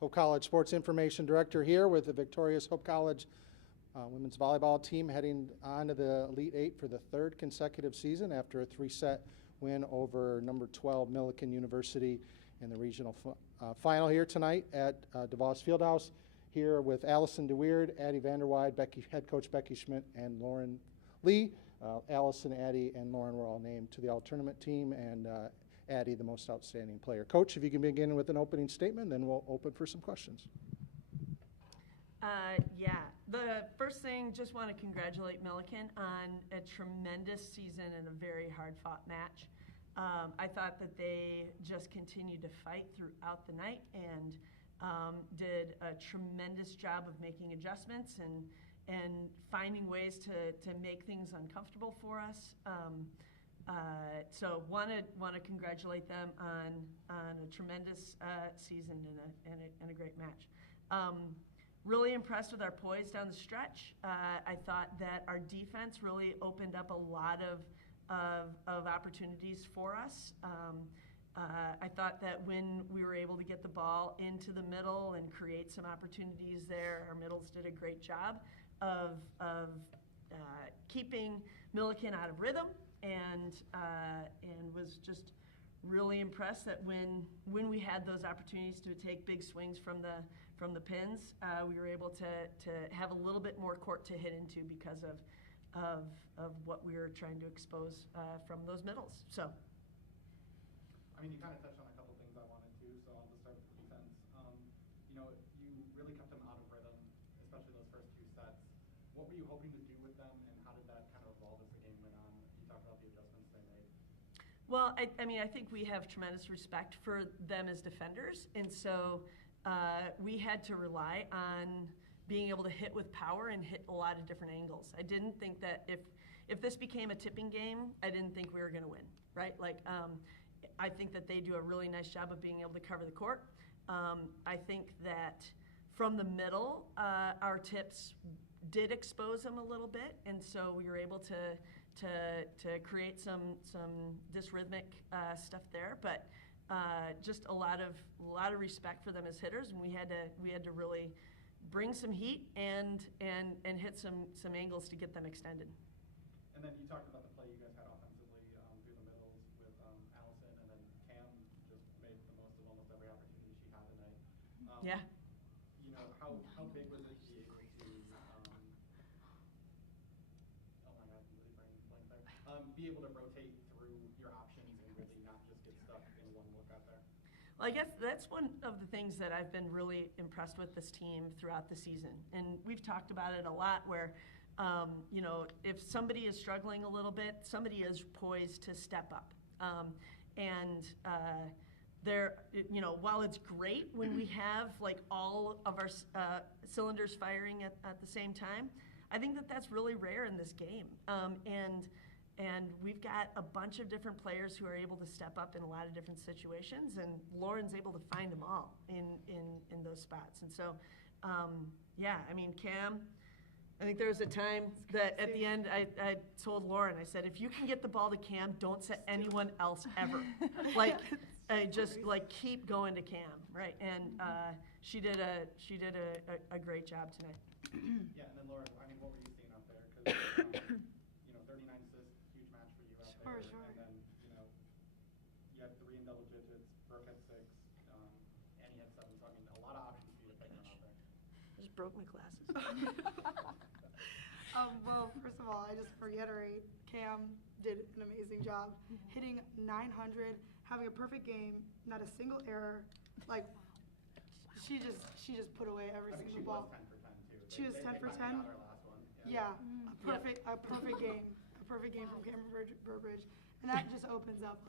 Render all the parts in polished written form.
Hope College Sports Information Director here with the victorious Hope College women's volleyball team heading on to the Elite Eight for the third consecutive season after a 3-set win over number 12 Millikin University in the regional final here tonight at DeVos Fieldhouse. Here with Allison DeWeerd, Addie Vanderweide, head coach Becky Schmidt, and Lauren Lee. Allison, Addie, and Lauren were all named to the all-tournament team, and Addie the most outstanding player. Coach, if you can begin with an opening statement, then we'll open for some questions. Yeah, the first thing, just want to congratulate Millikin on a tremendous season and a very hard-fought match. I thought that they just continued to fight throughout the night and did a tremendous job of making adjustments and finding ways to make things uncomfortable for us. So want to congratulate them on a tremendous season and a great match. Really impressed with our poise down the stretch. I thought that our defense really opened up a lot of opportunities for us. I thought that when we were able to get the ball into the middle and create some opportunities there, our middles did a great job of keeping Millikin out of rhythm, and was just really impressed that when we had those opportunities to take big swings from the pins, we were able to have a little bit more court to hit into because of what we were trying to expose from those middles. So. I mean, you kind of touched on a couple things I wanted to, so I'll just start with defense. You really kept them out of rhythm, especially those first two sets. What were you hoping to do with them, and how did that kind of evolve as the game went on? You talked about the adjustments they made. Well, I mean, I think we have tremendous respect for them as defenders, and so we had to rely on being able to hit with power and hit a lot of different angles. I didn't think that if this became a tipping game, I didn't think we were going to win, right? I think that they do a really nice job of being able to cover the court. I think that from the middle, our tips did expose them a little bit, and so we were able to create some dysrhythmic stuff there. But just a lot of respect for them as hitters, and we had to really bring some heat and hit some angles to get them extended. And then you talked about the play you guys had offensively through the middles with Allison, and then Cam just made the most of almost every opportunity she had tonight. Yeah. How big was it to be able to? Oh my God, I'm really blank there. Be able to rotate through your options and really not just get stuck in one look out there. Well, I guess that's one of the things that I've been really impressed with this team throughout the season, and we've talked about it a lot. Where if somebody is struggling a little bit, somebody is poised to step up. While it's great when we have all of our cylinders firing at the same time, I think that that's really rare in this game. And we've got a bunch of different players who are able to step up in a lot of different situations, and Lauren's able to find them all in those spots. And so, I mean, Cam, I think there was a time that at the end I told Lauren, I said, if you can get the ball to Cam, don't set anyone else ever. Keep going to Cam, right? And she did a great job tonight. Yeah, and then Lauren, I mean, what were you seeing out there? Because 39 assists, huge match for you out there. Sure. And then you had 3 in double digits, Brooke had 6, Annie had 7. So I mean, a lot of options for you to pick from out there. I just broke my glasses. Well, first of all, I just reiterate, Cam did an amazing job hitting 900, having a perfect game, not a single error. She just put away every single ball. She was 10 for 10 too. She was 10 for 10. Got her last one. Yeah, a perfect game, a perfect game from Cameron Burbridge, and that just opens up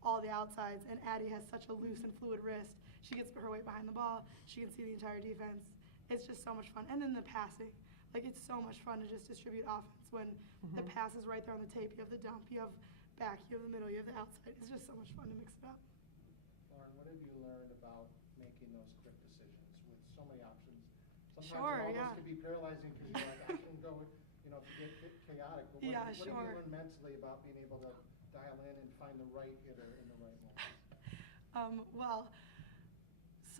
all the outsides. And Addie has such a loose and fluid wrist. She gets her weight behind the ball. She can see the entire defense. It's just so much fun. And then the passing. It's so much fun to just distribute offense when the pass is right there on the tape. You have the dump, you have back, you have the middle, you have the outside. It's just so much fun to mix it up. Lauren, what have you learned about making those quick decisions with so many options? Sometimes Sure, it almost yeah. can be paralyzing because you're like, I can go, if you get chaotic. But what have you learned mentally about being able to dial in and find the right hitter in the right moment?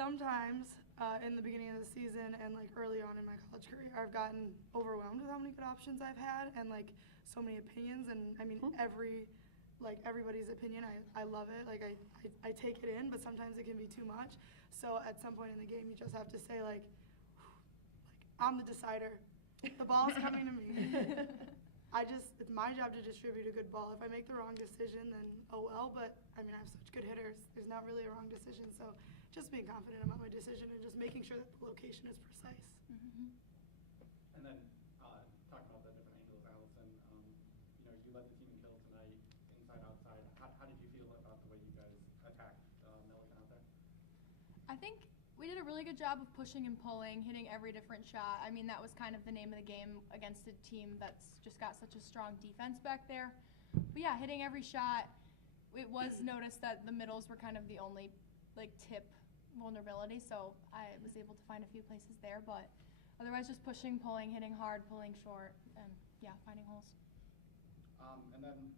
sometimes in the beginning of the season and like early on in my college career, I've gotten overwhelmed with how many good options I've had and like so many opinions. And I mean, everybody's opinion, I love it. Like I take it in, but sometimes it can be too much. So at some point in the game, you just have to say like I'm the decider. The ball's coming to me. It's my job to distribute a good ball. If I make the wrong decision, then oh well, but I mean, I have such good hitters. There's not really a wrong decision. So just being confident about my decision and just making sure that the location is precise. Mm-hmm. And then talking about the different angles, Allison, you led the team in kills tonight, inside, outside. How did you feel about the way you guys attacked Millikin out there? I think we did a really good job of pushing and pulling, hitting every different shot. I mean, that was kind of the name of the game against a team that's just got such a strong defense back there. But yeah, hitting every shot. It was noticed that the middles were kind of the only like tip vulnerability, so I was able to find a few places there. But otherwise, just pushing, pulling, hitting hard, pulling short, and yeah, finding holes. And then,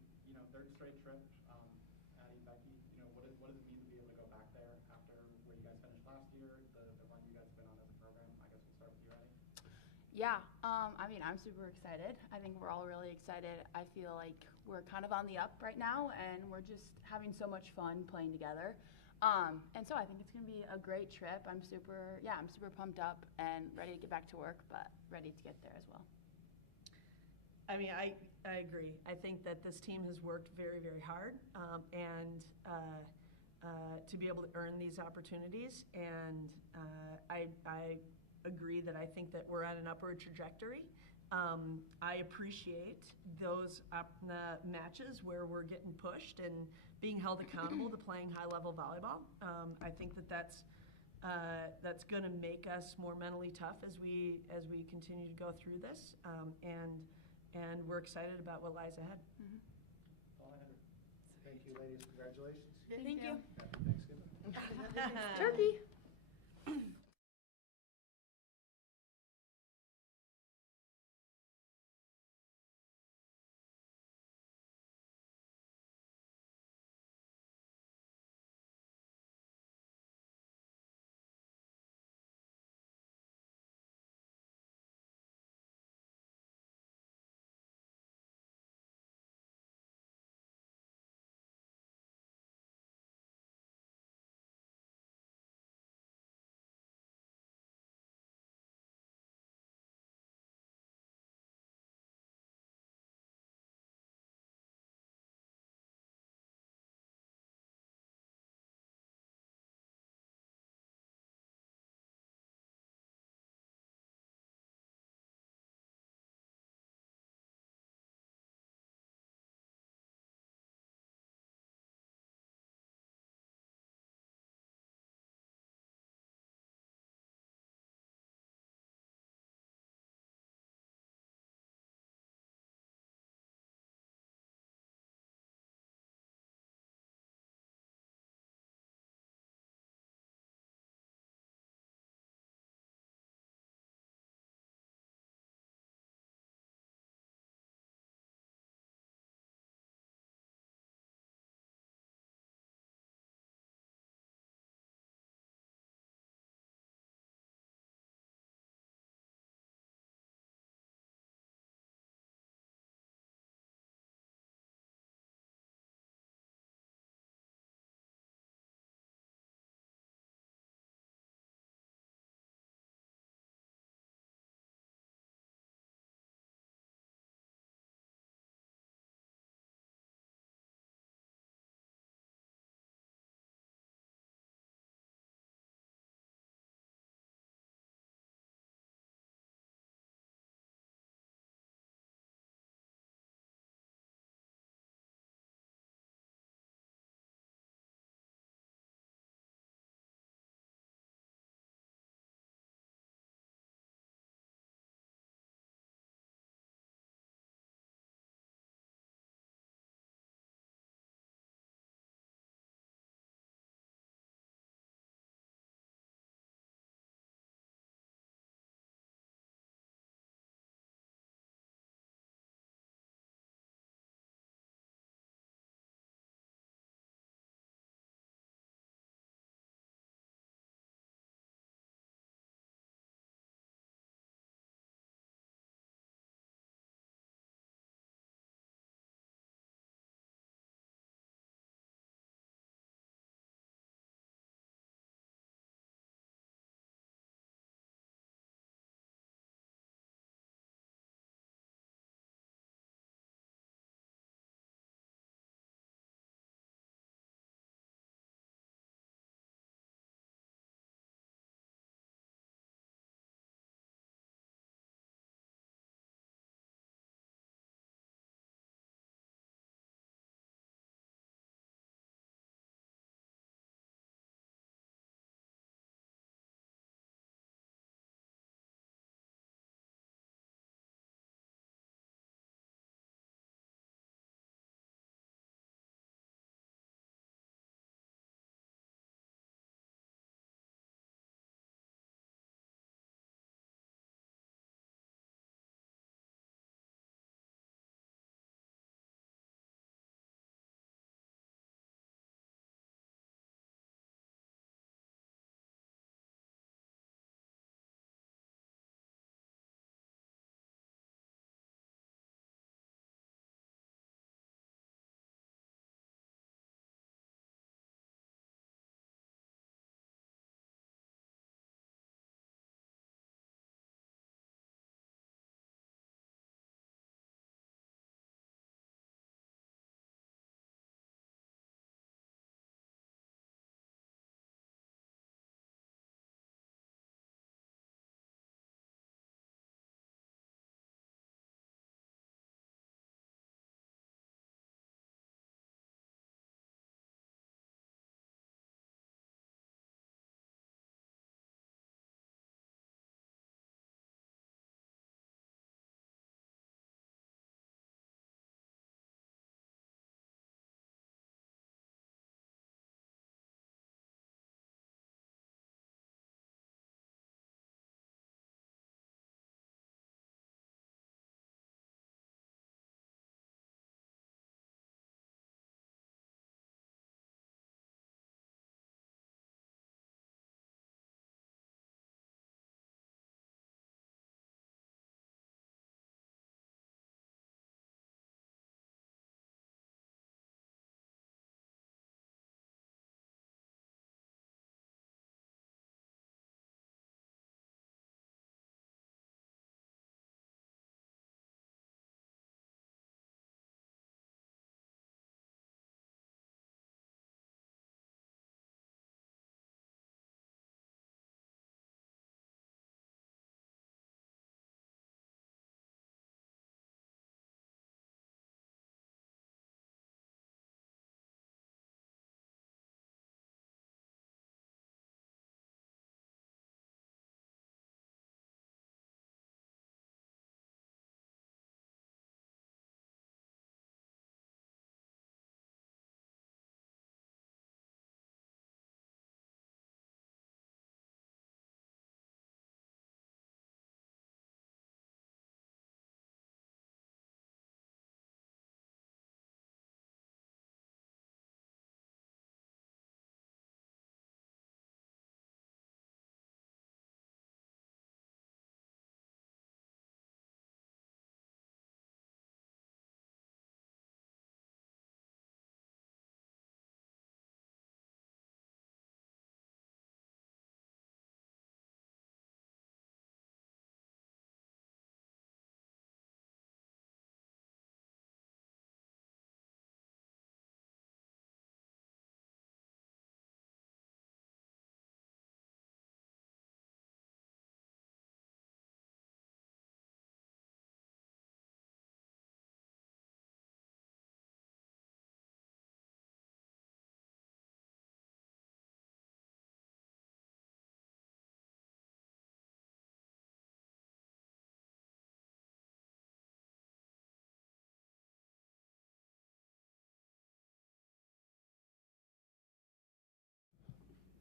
third straight trip, Addie, Becky, what does it mean to be able to go back there after where you guys finished last year, the run you guys have been on as a program? I guess we'll start with you, Addie. Yeah, I mean, I'm super excited. I think we're all really excited. I feel like we're kind of on the up right now, and we're just having so much fun playing together. And so I think it's going to be a great trip. I'm super pumped up and ready to get back to work, but ready to get there as well. I mean, I agree. I think that this team has worked very, very hard, and to be able to earn these opportunities. And I agree that I think that we're on an upward trajectory. I appreciate those matches where we're getting pushed and being held accountable to playing high-level volleyball. I think that that's going to make us more mentally tough as we continue to go through this, and we're excited about what lies ahead. Mm-hmm. All I had. Thank you, ladies. Congratulations. Thank you. Happy Thanksgiving. Turkey.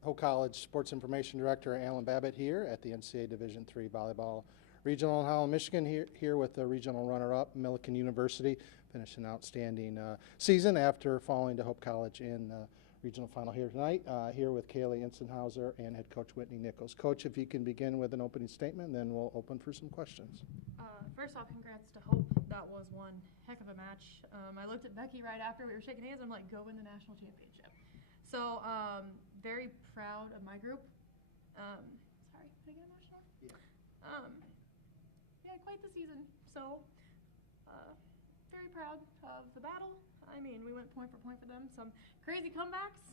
Hope College Sports Information Director Alan Babbitt here at the NCAA Division III Volleyball Regional in Holland, Michigan, here with the regional runner-up, Millikin University. Finished an outstanding season after falling to Hope College in the regional final here tonight. Here with Kaylee Insenhauser and head coach Whitney Nichols. Coach, if you can begin with an opening statement, then we'll open for some questions. First off, congrats to Hope. That was one heck of a match. I looked at Becky right after we were shaking hands. I'm like, go win the national championship. So very proud of my group. Sorry, did I get emotional? Yeah. Yeah, quite the season. So very proud of the battle. I mean, we went point for point for them. Some crazy comebacks.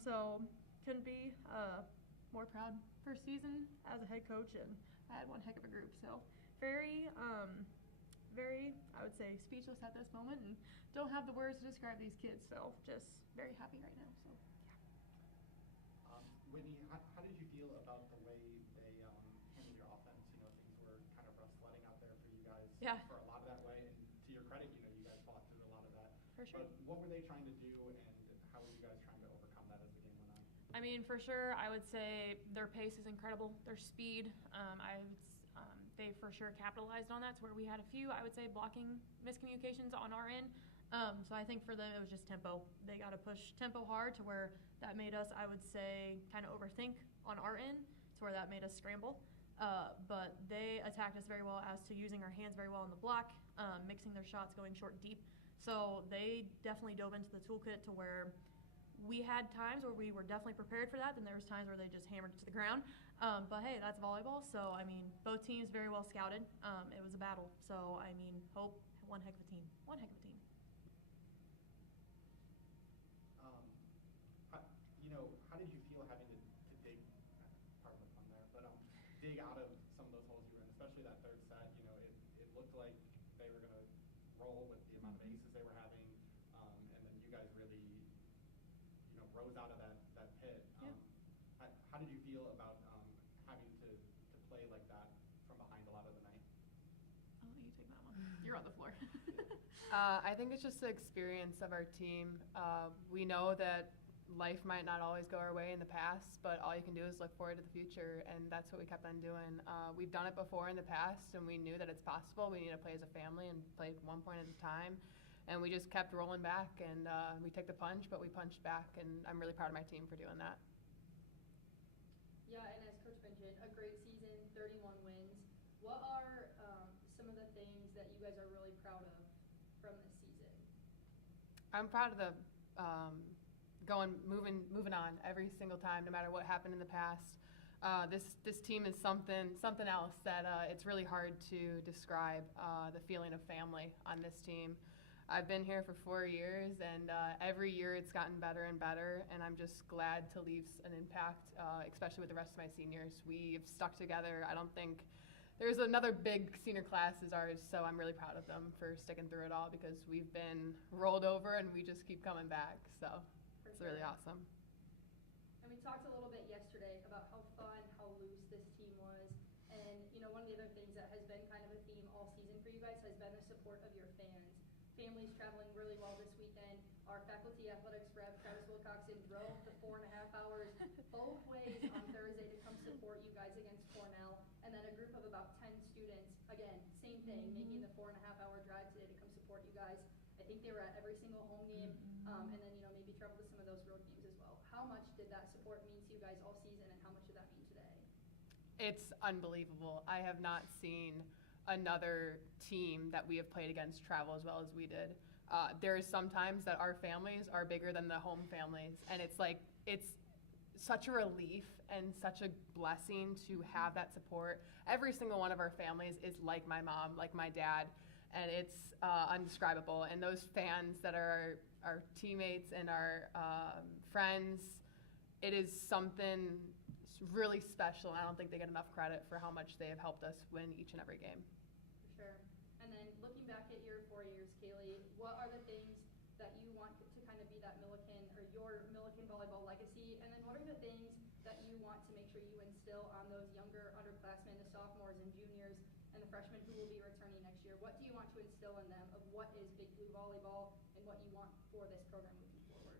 So couldn't be more proud. First season as a head coach, and I had one heck of a group. So very, I would say, speechless at this moment, and don't have the words to describe these kids. So just very happy right now. So yeah. Whitney, how did you feel about the way they handled your offense? You know, things were kind of rough sledding out there for you guys for a lot of that way. And to your credit, you know, you guys fought through a lot of that. For sure. But what were they trying to do, and how were you guys trying to overcome that as the game went on? I mean, for sure, I would say their pace is incredible. Their speed, they for sure capitalized on that. To where we had a few, I would say, blocking miscommunications on our end. So I think for them, it was just tempo. They got to push tempo hard to where that made us, I would say, kind of overthink on our end, to where that made us scramble. But they attacked us very well as to using our hands very well in the block, mixing their shots, going short, deep. So they definitely dove into the toolkit to where we had times where we were definitely prepared for that, then there was times where they just hammered it to the ground. But hey, that's volleyball. So, I mean, both teams very well scouted. It was a battle. So, I mean, Hope, one heck of a team. One heck of a team. How did you feel having to dig, pardon the pun there, but dig out of some of those holes you were in, especially that third set? You know, it looked like they were going to roll with the amount of aces they were having, and then you guys really, you know, rose out of that pit. How did you feel about having to play like that from behind a lot of the night? I'll let you take that one. You're on the floor. I think it's just the experience of our team. We know that life might not always go our way in the past, but all you can do is look forward to the future, and that's what we kept on doing. We've done it before in the past, and we knew that it's possible. We need to play as a family and play 1 point at a time, and we just kept rolling back, and we took the punch, but we punched back, and I'm really proud of my team for doing that. Yeah, and as Coach mentioned, a great season, 31 wins. What are some of the things that you guys are really proud of from this season? I'm proud of the moving on every single time, no matter what happened in the past. This team is something else that it's really hard to describe. The feeling of family on this team. I've been here for 4 years, and every year it's gotten better and better, and I'm just glad to leave an impact, especially with the rest of my seniors. We've stuck together. I don't think there's another big senior class as ours, so I'm really proud of them for sticking through it all, because we've been rolled over and we just keep coming back, so it's really awesome. And we talked a little bit yesterday about how fun, how loose this team was, and you know, one of the other things that has been kind of a theme all season for you guys has been the support of your fans. Families traveling really well this weekend. Our faculty athletics rep, Travis Wilcoxon, drove the 4.5 hours both ways on Thursday to come support you guys against Cornell. And then a group of about 10 students, again, same thing, making the 4.5 hour drive today to come support you guys. I think they were at every single home game, and then, you know, maybe traveled to some of those road games as well. How much did that support mean to you guys all season, and how much did that mean today? It's unbelievable. I have not seen another team that we have played against travel as well as we did. There is sometimes that our families are bigger than the home families, and it's such a relief and such a blessing to have that support. Every single one of our families is like my mom, like my dad, and it's undescribable. And those fans that are our teammates and our friends, it is something really special. I don't think they get enough credit for how much they have helped us win each and every game. For sure. And then looking back at your 4 years, Kaylee, what are the things that you want to kind of be that Millikin, or your Millikin volleyball legacy? And then what are the things that you want to make sure you instill on those younger underclassmen, the sophomores and juniors, and the freshmen who will be returning next year? What do you want to instill in them of what is Big Blue volleyball and what you want for this program moving forward?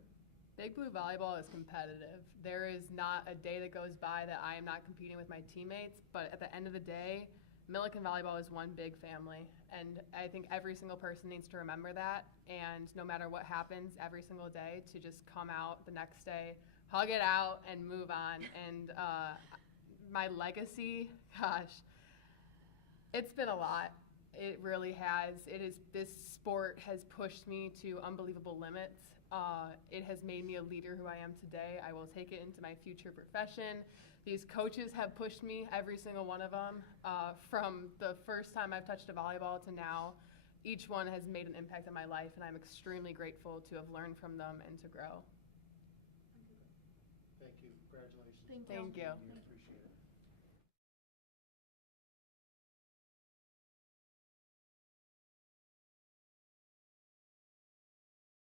Big Blue Volleyball is competitive. There is not a day that goes by that I am not competing with my teammates, but at the end of the day, Millikin Volleyball is one big family, and I think every single person needs to remember that, and no matter what happens every single day, to just come out the next day, hug it out, and move on. And my legacy, gosh, it's been a lot. It really has. This sport has pushed me to unbelievable limits. It has made me a leader who I am today. I will take it into my future profession. These coaches have pushed me, every single one of them, from the first time I've touched a volleyball to now. Each one has made an impact on my life, and I'm extremely grateful to have learned from them and to grow. Thank you. Congratulations. Thank you. Thank you.